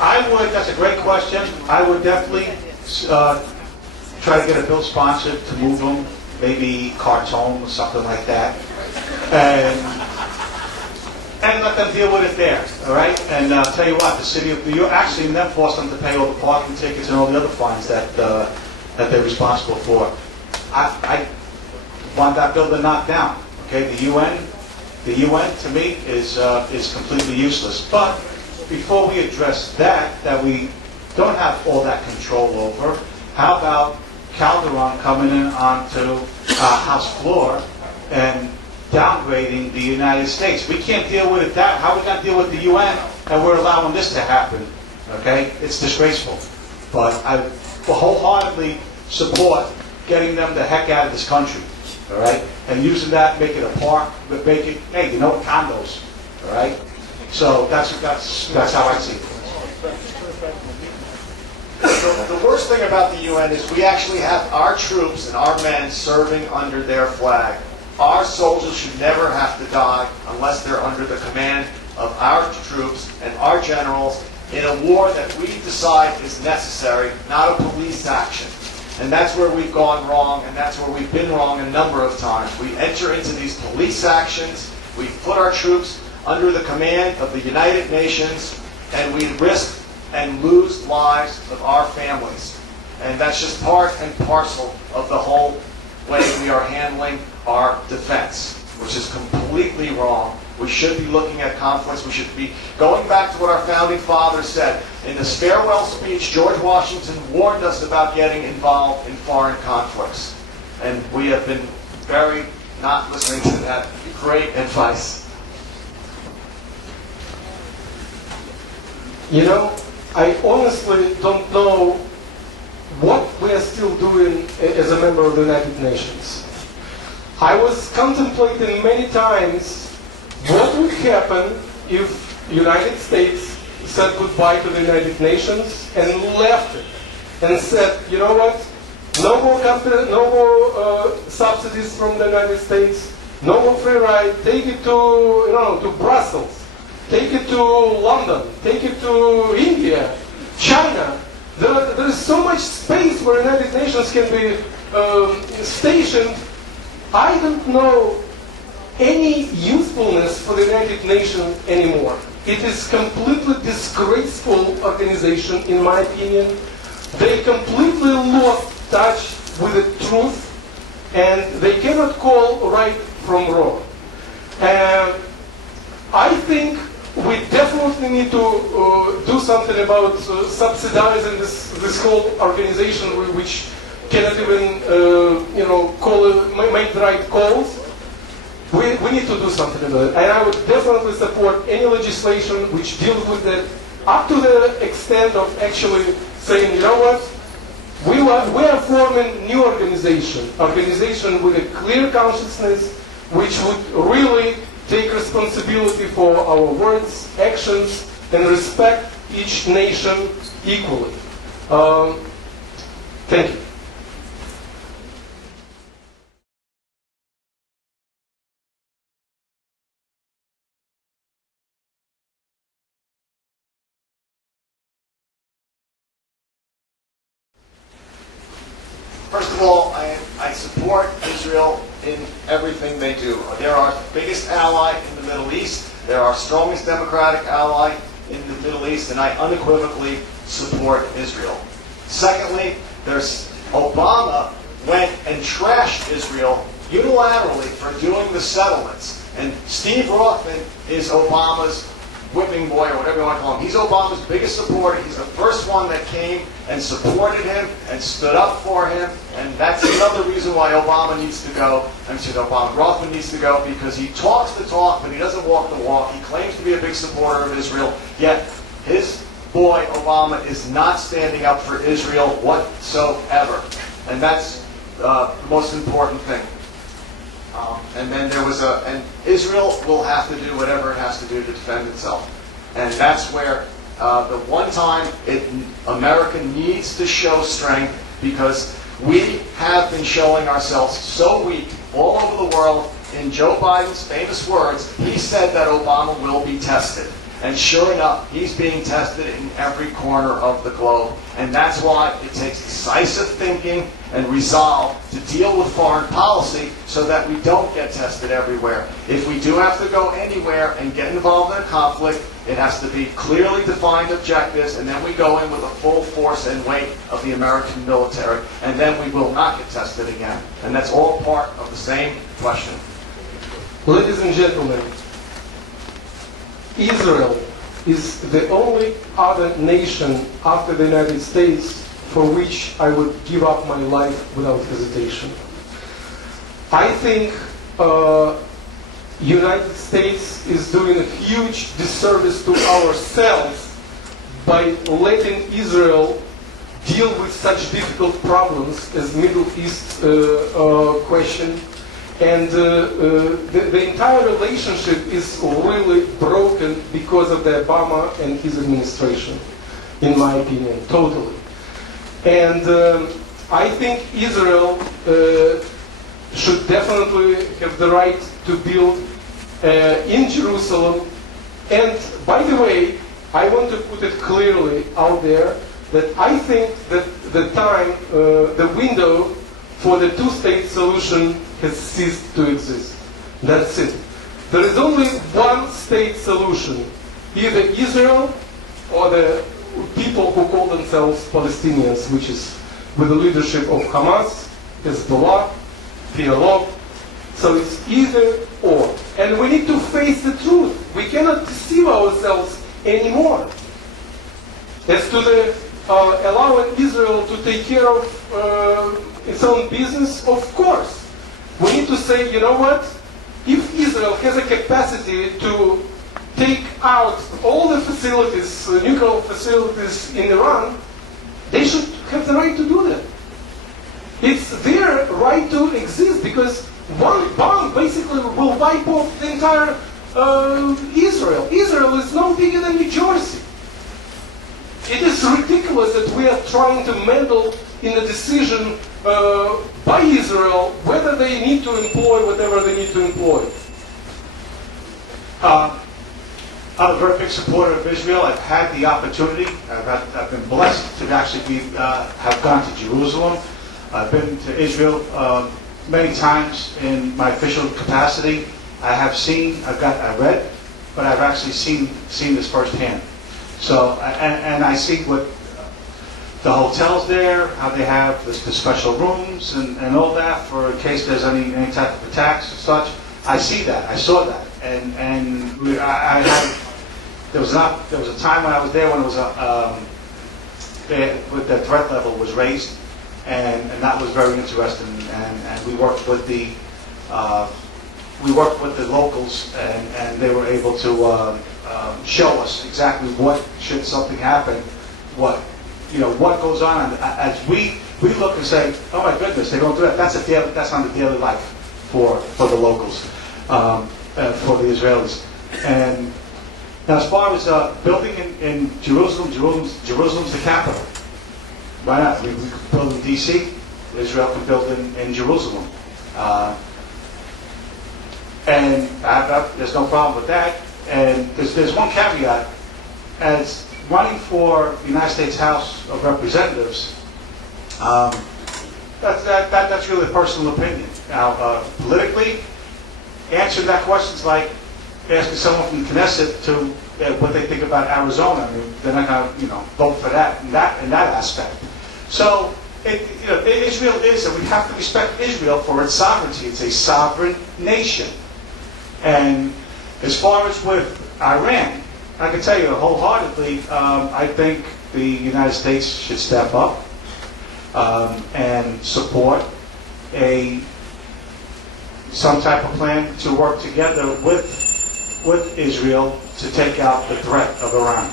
That's a great question. I would definitely try to get a bill sponsored to move them, maybe carts home or something like that, and let them deal with it there, all right? And I'll tell you what, the city of New York actually then forced them to pay all the parking tickets and all the other fines that they're responsible for. I want that building knocked down. Okay, the UN to me is completely useless. But before we address that we don't have all that control over, how about Calderon coming in onto our House floor and downgrading the United States? We can't deal with it. How are we going to deal with the UN and we're allowing this to happen? Okay, it's disgraceful. But I wholeheartedly support getting them the heck out of this country. All right, and using that, make it a park, but make it, hey, condos. All right, so that's how I see it. The worst thing about the UN is we actually have our troops and our men serving under their flag. Our soldiers should never have to die unless they're under the command of our troops and our generals in a war that we decide is necessary, not a police action. And that's where we've gone wrong, and that's where we've been wrong a number of times. We enter into these police actions, we put our troops under the command of the United Nations, and we risk and lose lives of our families. And that's just part and parcel of the whole way we are handling our defense, which is completely wrong. We should be looking at conflicts. We should be going back to what our founding fathers said. In his farewell speech, George Washington warned us about getting involved in foreign conflicts. And we have been very not listening to that great advice. You know, I honestly don't know what we are still doing as a member of the United Nations. I was contemplating many times what would happen if the United States said goodbye to the United Nations and left it and said, you know what, no more subsidies from the United States, no more free ride, take it to Brussels, take it to London, take it to India, China. There is so much space where the United Nations can be stationed. I don't know any usefulness for the United Nations anymore. It is completely disgraceful organization, in my opinion. They completely lost touch with the truth, and they cannot call right from wrong. I think we definitely need to do something about subsidizing this whole organization, which cannot even make the right calls. We need to do something about it. And I would definitely support any legislation which deals with that, up to the extent of actually saying, you know what, we are forming new organization with a clear consciousness, which would really take responsibility for our words, actions, and respect each nation equally. Thank you. First of all, I support Israel in everything they do. They're our biggest ally in the Middle East. They're our strongest democratic ally in the Middle East, and I unequivocally support Israel. Secondly, Obama went and trashed Israel unilaterally for doing the settlements. And Steve Rothman is Obama's whipping boy, or whatever you want to call him. He's Obama's biggest supporter. He's the first one that came and supported him and stood up for him. And that's another reason why Rothman needs to go, because he talks the talk, but he doesn't walk the walk. He claims to be a big supporter of Israel, yet his boy, Obama, is not standing up for Israel whatsoever. And that's the most important thing. And then and Israel will have to do whatever it has to do to defend itself. And that's where the one time America needs to show strength, because we have been showing ourselves so weak all over the world. In Joe Biden's famous words, he said that Obama will be tested. And sure enough, he's being tested in every corner of the globe. And that's why it takes decisive thinking and resolve to deal with foreign policy so that we don't get tested everywhere. If we do have to go anywhere and get involved in a conflict, it has to be clearly defined objectives, and then we go in with a full force and weight of the American military, and then we will not get tested again. And that's all part of the same question. Ladies and gentlemen, Israel is the only other nation after the United States for which I would give up my life without hesitation. I think United States is doing a huge disservice to ourselves by letting Israel deal with such difficult problems as Middle East question. And the entire relationship is really broken because of the Obama and his administration, in my opinion, totally. And I think Israel should definitely have the right to build in Jerusalem. And by the way, I want to put it clearly out there that I think that the time, the window for the two-state solution has ceased to exist. That's it. There is only one state solution. Either Israel or the people who call themselves Palestinians, which is with the leadership of Hamas, Hezbollah, PLO. So it's either or. And we need to face the truth. We cannot deceive ourselves anymore. As to the allowing Israel to take care of its own business, of course. We need to say, you know what? If Israel has a capacity to take out all the facilities, nuclear facilities in Iran, they should have the right to do that. It's their right to exist, because one bomb basically will wipe off the entire Israel. Israel is no bigger than New Jersey. It is ridiculous that we are trying to meddle in a decision by Israel whether they need to employ whatever they need to employ. I'm a very big supporter of Israel. I've had the opportunity. I've been blessed to actually have gone to Jerusalem. I've been to Israel many times in my official capacity. I have seen, I read, but I've actually seen this firsthand. So, and I see what the hotels there, how they have the special rooms and all that for in case there's any type of attacks and such. I see that. I saw that. And I had, there was a time when I was there when it was the threat level was raised, and that was very interesting. And we worked with the locals, and they were able to show us exactly what, should something happen, what goes on. As we look and say, oh my goodness, they don't do that. That's on the daily life for the locals, for the Israelis. And now, as far as building in Jerusalem, Jerusalem's the capital. Why not? We could build in D.C. Israel can build in Jerusalem. And there's no problem with that. And there's one caveat. As running for the United States House of Representatives, that's really a personal opinion. Now, politically, answering that question is like asking someone from the Knesset to what they think about Arizona. I mean, they're not going to, vote for that in that aspect. So, Israel is, and we have to respect Israel for its sovereignty. It's a sovereign nation. And as far as with Iran, I can tell you wholeheartedly, I think the United States should step up and support some type of plan to work together with Israel to take out the threat of Iran.